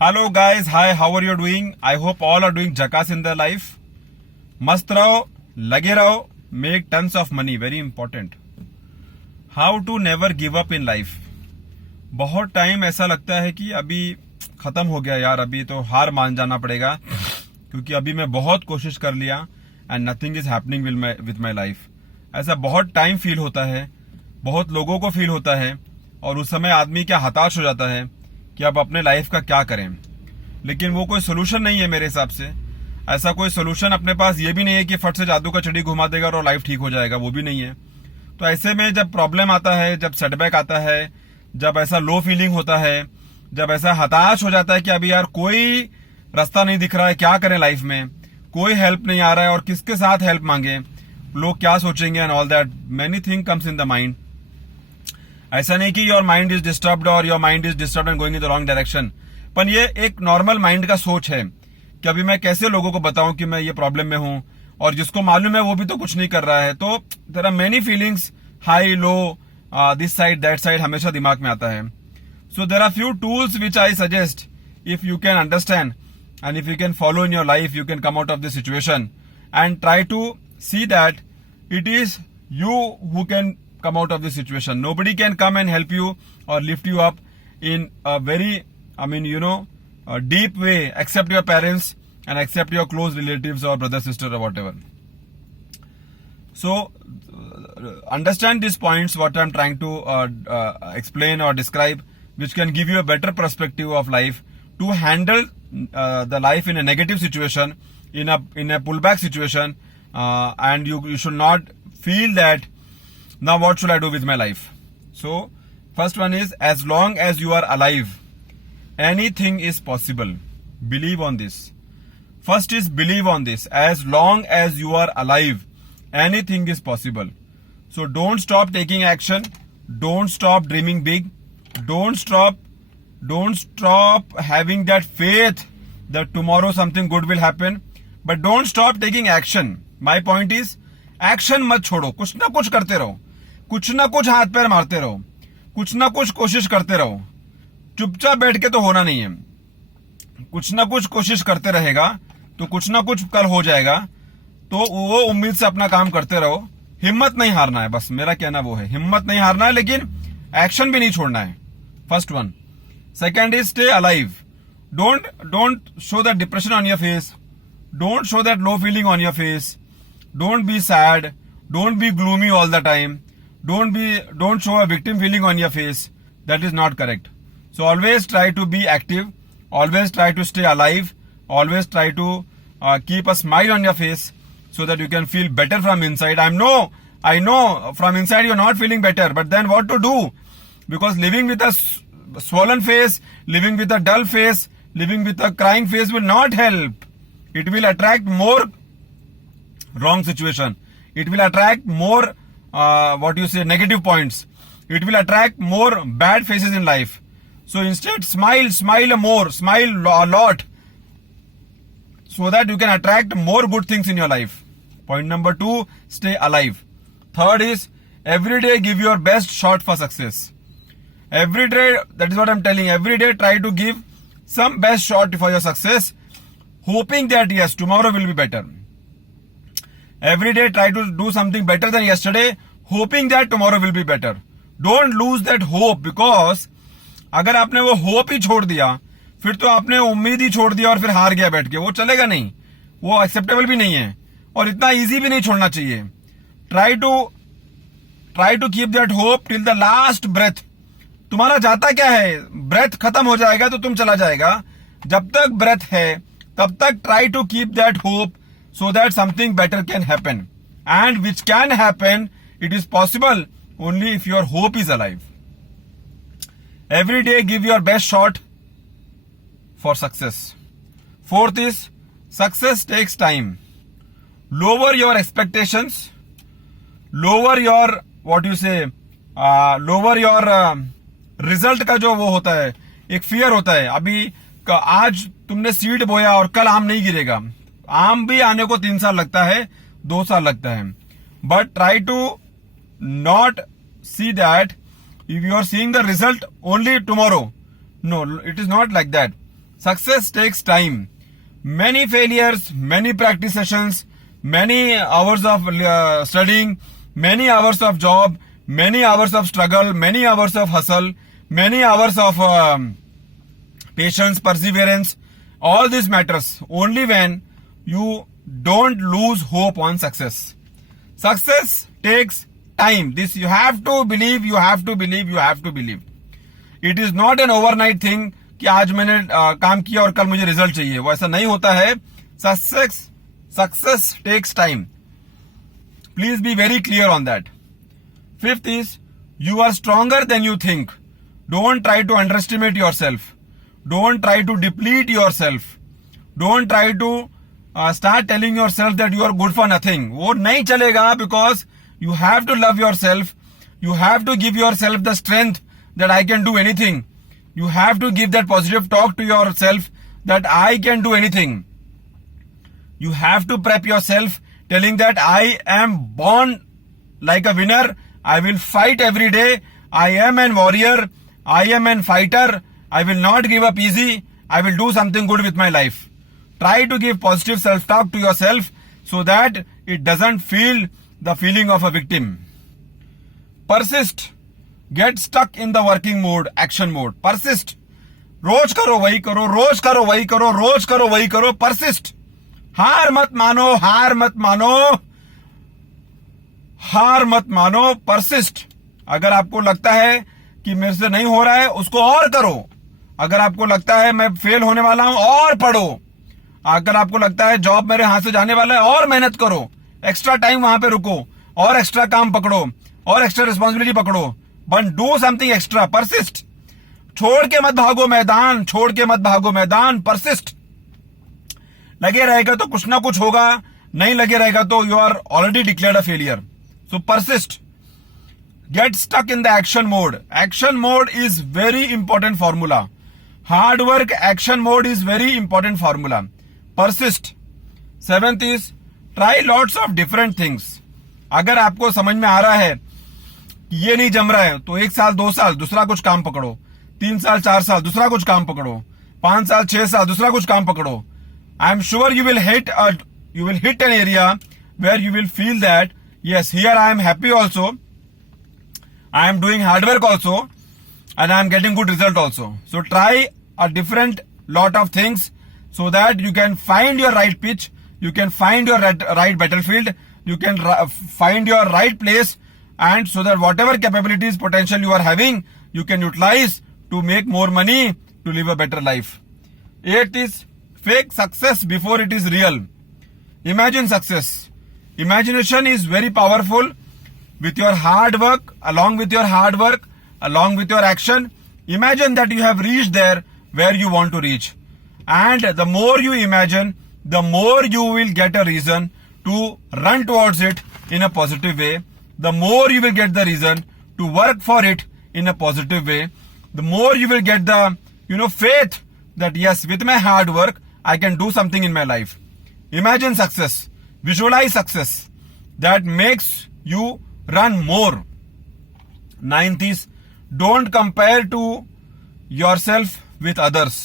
Hello guys, hi, how are you doing? I hope all are doing jackass in their life. मस्त रहो, लगे रहो, make tons of money, very important. How to never give up in life. बहुत time ऐसा लगता है कि अभी खत्म हो गया यार, अभी तो हार मान जाना पड़ेगा क्योंकि अभी मैं बहुत कोशिश कर लिया and nothing is happening with my life. ऐसा बहुत टाइम फील होता है, बहुत लोगों को फील होता है और उस समय आदमी क्या हताश हो जाता है कि अब अपने लाइफ का क्या करें. लेकिन वो कोई सोल्यूशन नहीं है मेरे हिसाब से. ऐसा कोई सोल्यूशन अपने पास ये भी नहीं है कि फट से जादू का छड़ी घुमा देगा और लाइफ ठीक हो जाएगा, वो भी नहीं है. तो ऐसे में जब प्रॉब्लम आता है, जब सेटबैक आता है, जब ऐसा लो फीलिंग होता है, जब ऐसा हताश हो जाता है कि अभी यार कोई रास्ता नहीं दिख रहा है, क्या करें लाइफ में, कोई हेल्प नहीं आ रहा है और किसके साथ हेल्प मांगे, लोग क्या सोचेंगे and all that, many thing comes in the mind. ऐसा नहीं कि योर माइंड इज डिस्टर्ब्ड और your mind is disturbed and going in the wrong direction, पर ये एक नॉर्मल माइंड का सोच है कि अभी मैं कैसे लोगों को बताऊं कि मैं ये प्रॉब्लम में हूं और जिसको मालूम है वो भी तो कुछ नहीं कर रहा है. तो there are many feelings, high low, this side that side, हमेशा दिमाग में आता है. So there are few tools which I suggest, if you can understand and if you can follow in your life, you can come out of this situation and try to see that it is you who can come out of this situation. Nobody can come and help you or lift you up in a very, a deep way except your parents and except your close relatives or brother, sister or whatever. So understand these points what I'm trying to explain or describe, which can give you a better perspective of life to handle the life in a negative situation, in a pullback situation. And you should not feel that now what should I do with my life. So first one is, as long as you are alive, anything is possible. Believe on this. First is believe on this. As long as you are alive, anything is possible. So don't stop taking action. Don't stop dreaming big. Don't stop having that faith that tomorrow something good will happen. But don't stop taking action. My point is, action मत छोड़ो, कुछ ना कुछ करते रहो, कुछ ना कुछ हाथ पैर मारते रहो, कुछ ना कुछ कोशिश करते रहो. चुपचाप बैठ के तो होना नहीं है, कुछ ना कुछ कोशिश करते रहेगा तो कुछ ना कुछ कल हो जाएगा. तो वो उम्मीद से अपना काम करते रहो, हिम्मत नहीं हारना है, बस मेरा कहना वो है, हिम्मत नहीं हारना है लेकिन एक्शन भी नहीं छोड़ना है. First one. Second is stay alive. Don't show that depression on your face. Don't show that low feeling on your face. Don't be sad. Don't be gloomy all the time. Don't show a victim feeling on your face. That is not correct. So always try to be active. Always try to stay alive. Always try to keep a smile on your face so that you can feel better from inside. I know from inside you're not feeling better, but then what to do? Because living with a swollen face, living with a dull face, living with a crying face will not help. It will attract more wrong situation. It will attract more, negative points. It will attract more bad faces in life. So instead, smile more, smile a lot, so that you can attract more good things in your life. Point number 2, stay alive. Third is, every day give your best shot for success. Every day, that is what I'm telling. Every day try to give some best shot for your success, hoping that yes, tomorrow will be better. Every day try to do something better than yesterday, hoping that tomorrow will be better. Don't lose that hope, because अगर आपने वो hope ही छोड़ दिया, फिर तो आपने उम्मीद ही छोड़ दिया और फिर हार गया बैठ के, वो चलेगा नहीं, वो एक्सेप्टेबल भी नहीं है और इतना इजी भी नहीं छोड़ना चाहिए. Try to keep that hope till the last breath. तुम्हारा जाता क्या है, ब्रेथ खत्म हो जाएगा तो तुम चला जाएगा. जब तक ब्रेथ है तब तक try to keep that hope so that something better can happen, and which can happen, it is possible only if your hope is alive. Every day give your best shot for success. Fourth is, success takes time. Lower your expectations, lower your result का जो वो होता है, एक fear होता है. अभी आज तुमने सीड बोया और कल आम नहीं गिरेगा, आम भी आने को 3 साल लगता है, 2 साल लगता है. But try to not see that if you are seeing the result only tomorrow. No, it is not like that. Success takes time. Many failures, many practice sessions, many hours of studying, many hours of job, many hours of struggle, many hours of hustle, many hours of patience, perseverance. All this matters only when you don't lose hope on success. Success takes time. This you have to believe, you have to believe, you have to believe. It is not an overnight thing कि आज मैंने काम किया और कल मुझे result चाहिए. वो ऐसा नहीं होता है. Success takes time. Please be very clear on that. Fifth is, you are stronger than you think. Don't try to underestimate yourself. Don't try to deplete yourself. Don't try to start telling yourself that you are good for nothing. वो नहीं चलेगा, because you have to love yourself. You have to give yourself the strength that I can do anything. You have to give that positive talk to yourself that I can do anything. You have to prep yourself telling that I am born like a winner. I will fight every day. I am an warrior. I am an fighter. I will not give up easy. I will do something good with my life. Try to give positive self-talk to yourself so that it doesn't feel the feeling of a victim. Persist. Get stuck in the working mode, action mode. Persist. रोज करो वही करो, रोज करो वही करो, रोज करो वही करो. Persist. हार मत मानो, हार मत मानो, हार मत मानो. Persist. अगर आपको लगता है कि मेरे से नहीं हो रहा है, उसको और करो. अगर आपको लगता है मैं फेल होने वाला हूं, और पढ़ो. अगर आपको लगता है जॉब मेरे हाथ से जाने वाला है, और मेहनत करो. एक्स्ट्रा टाइम वहां पे रुको, और एक्स्ट्रा काम पकड़ो, और एक्स्ट्रा रिस्पॉन्सिबिलिटी पकड़ो. But do something extra. Persist. छोड़ के मत भागो मैदान, छोड़ के मत भागो मैदान. परसिस्ट. लगे रहेगा तो कुछ ना कुछ होगा, नहीं लगे रहेगा तो you are already declared a failure. So persist. Get stuck in the action mode. Action mode is very important formula. Hard work action mode is very important formula. Persist. Seventh is, try lots of different things. अगर आपको समझ में आ रहा है ये नहीं जम रहा है, तो 1 साल 2 साल दूसरा कुछ काम पकड़ो. 3 साल 4 साल दूसरा कुछ काम पकड़ो. 5 साल 6 साल दूसरा कुछ काम पकड़ो. I am sure you will hit an area where you will feel that yes, here I am happy also, I am doing hard work also, and I am getting good result also. So try a different lot of things so that you can find your right pitch, you can find your right battlefield, you can find your right place, and so that whatever capabilities, potential you are having, you can utilize to make more money, to live a better life. 8th is, fake success before it is real. Imagine success. Imagination is very powerful. With your hard work, along with your action, imagine that you have reached there where you want to reach. And the more you imagine, the more you will get a reason to run towards it in a positive way. The more you will get the reason to work for it in a positive way. The more you will get the, faith that yes, with my hard work, I can do something in my life. Imagine success. Visualize success. That makes you run more. 9th is, don't compare to yourself with others.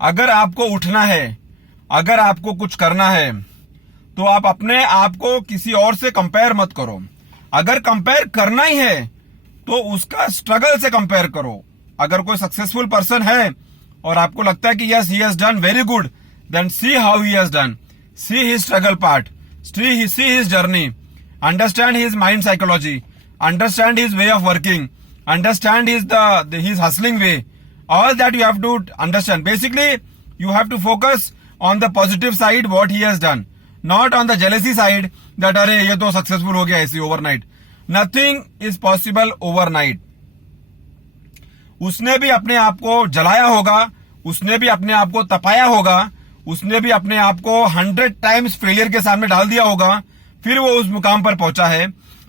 अगर आपको उठना है, अगर आपको कुछ करना है, तो आप अपने आप को किसी और से कंपेयर मत करो. अगर कंपेयर करना ही है तो उसका स्ट्रगल से कंपेयर करो. अगर कोई सक्सेसफुल पर्सन है और आपको लगता है कि yes he has done very good, then see how he has done, see his struggle part, see his journey, understand his mind psychology, understand his way of working, understand his hustling way. All that you have to understand. Basically, you have to focus on the positive side, what he has done, not on the jealousy side that अरे ये तो successful हो गया ऐसे overnight. Nothing is possible overnight. उसने भी अपने आप को जलाया होगा, उसने भी अपने आप को तपाया होगा, उसने भी अपने आप को 100 times फेलियर के सामने डाल दिया होगा, फिर वो उस मुकाम पर पहुंचा है.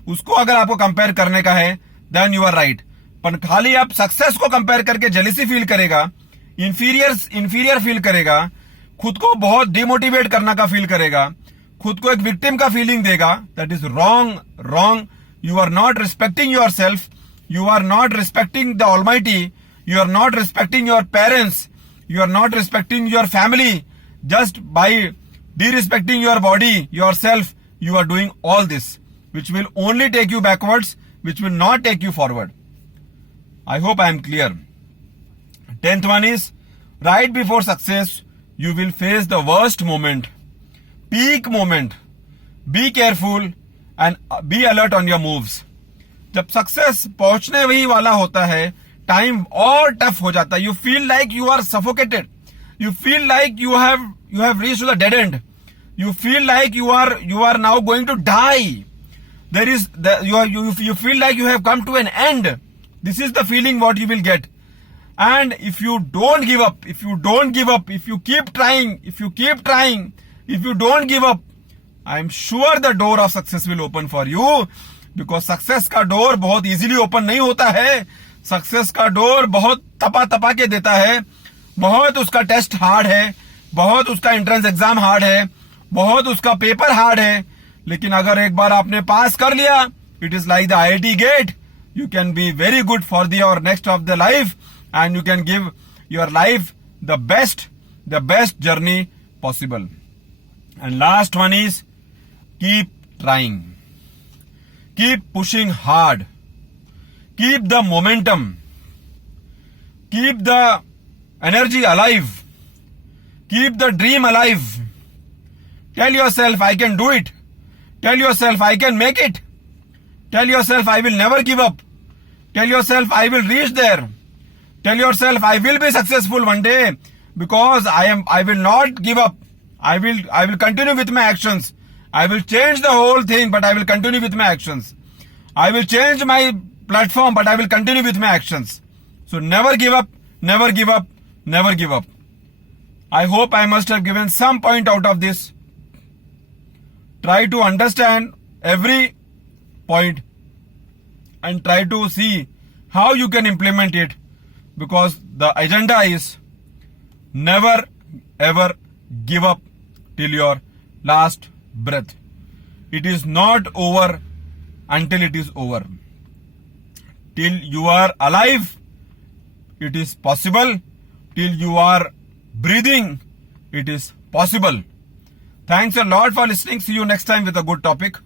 उसको अगर आपको कंपेयर करने का है, देन यू आर राइट. पर खाली आप सक्सेस को कंपेयर करके जेलिसी फील करेगा, इंफीरियर फील करेगा, खुद को बहुत डिमोटिवेट करना का फील करेगा, खुद को एक विक्टिम का फीलिंग देगा. That is wrong. You are not respecting yourself, you are not respecting the almighty, you are not respecting your parents, You are not respecting your family. Just by disrespecting your body, yourself, you are doing all this, which will only take you backwards, which will not take you forward. I hope I am clear. 10th one is, right before success, you will face the worst moment, peak moment. Be careful and be alert on your moves. जब success पहुंचने वही वाला होता है, time और tough हो जाता है. You feel like you are suffocated. You feel like you have reached to the dead end. You feel like you are now going to die. You feel like you have come to an end. This is the feeling what you will get. And if you don't give up, if you keep trying, if you don't give up, I am sure the door of success will open for you. Because success का door बहुत easily open नहीं होता है. Success का door बहुत तपा के देता है. बहुत उसका टेस्ट हार्ड है, बहुत उसका एंट्रेंस एग्जाम हार्ड है, बहुत उसका पेपर हार्ड है. लेकिन अगर एक बार आपने पास कर लिया, it is like the IIT gate. You can be very good for your next of the life and you can give your life the best journey possible. And last one is keep trying, keep pushing hard, keep the momentum, keep the energy alive, keep the dream alive. Tell yourself I can do it. Tell yourself I can make it. Tell yourself I will never give up. Tell yourself I will reach there. Tell yourself I will be successful one day, because I will not give up. I will continue with my actions. I will change the whole thing, but I will continue with my actions. I will change my platform, but I will continue with my actions. So never give up, never give up. Never give up. I hope I must have given some point out of this. Try to understand every point and try to see how you can implement it, because the agenda is never ever give up till your last breath. It is not over until it is over. Till you are alive, it is possible. Till you are breathing, it is possible. Thanks a lot for listening. See you next time with a good topic.